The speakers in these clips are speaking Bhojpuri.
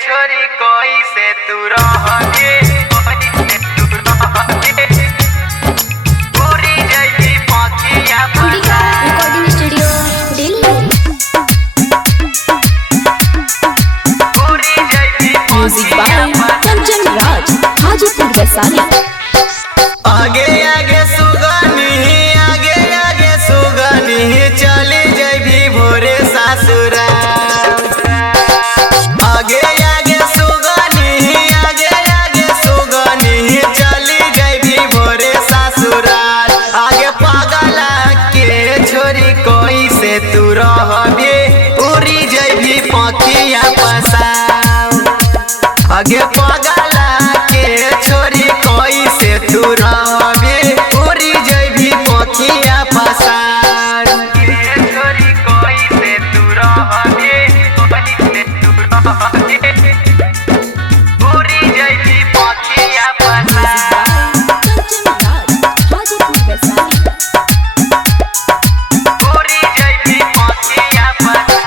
छोरी कोई से तू रहे पूरी जैसी पाखिया रिकॉर्डिंग स्टूडियो दिल्ली। पूरी जैसी म्यूजिक बाय कंचन राज, हाजीपुर वैशाली। आगे आगे सुगनी आगे आगे सुगनी चली जैभी भोरे सासुरा आगे आगे सुगनी आगे आगे सुगनी चली जैभी भोरे सासुरा आगे पागला के छोरी कोई से तू रहबे उड़ी जैभी पाखिया पसाव आगे पागला के छोरी कोई से तू रहबे उड़ी जैभी पाखिया पसार छोरी कोई से तू रहबे उड़ी जैभी पाखिया पसार कंचन राज, हाजीपुर वैशाली। पूरी जैभी पाखिया पसार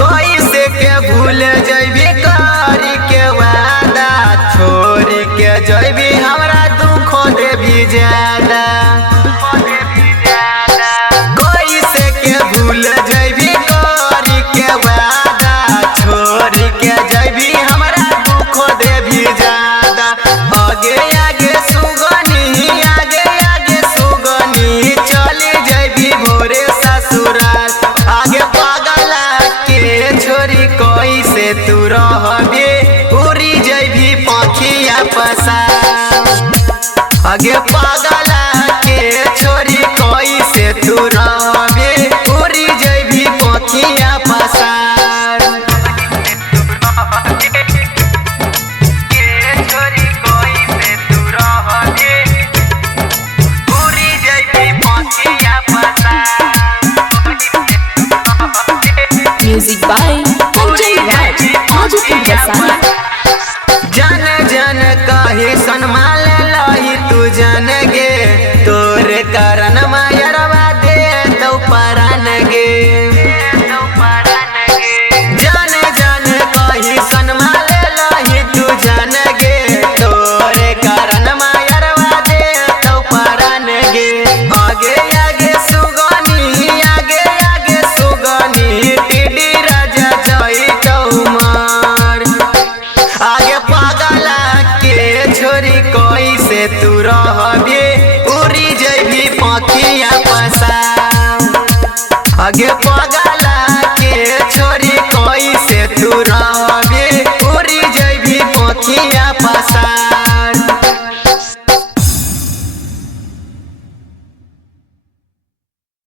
कोई से के भूल जैभी करी के वादा छोड़ के जैभी हमरा दुख देवी ज्यादा कोई से के भूल जैभी करी के वादा छोड़ के जैभी हमरा दुख देवी ज्यादा आगे आगे सुगनी आगे आगे सुगनी चली जैभी भोरे ससुराल आगे पागला के छोरी कोई से तू रहबे उड़ी जैभी पाखिया पसार आगे पागला के छोरी कोई से तू रहबे उड़ी जैभी पाखिया पसार छोरी कोई से तू रहबे उड़ी जैभी पाखिया पसार म्यूजिक बाय कंचन राज, हाजीपुर वैशाली। जन जन कहे सनमाल लही तू जन गे तोरे कारण मायरवा दे तो परान गे जन जन कही सनमाल लही तू जन गे तोरे कारण मायरवा दे तो परान गे आगे आगे सुगनी आगे आगे सुगनी टिडी राजा जई कौमार आगे पागला के छोरी कोई से तू रहबे उड़ी जैभी पाखिया पसार आगे पागला के छोरी कोई से तू रहबे उड़ी जैभी पाखिया पसार।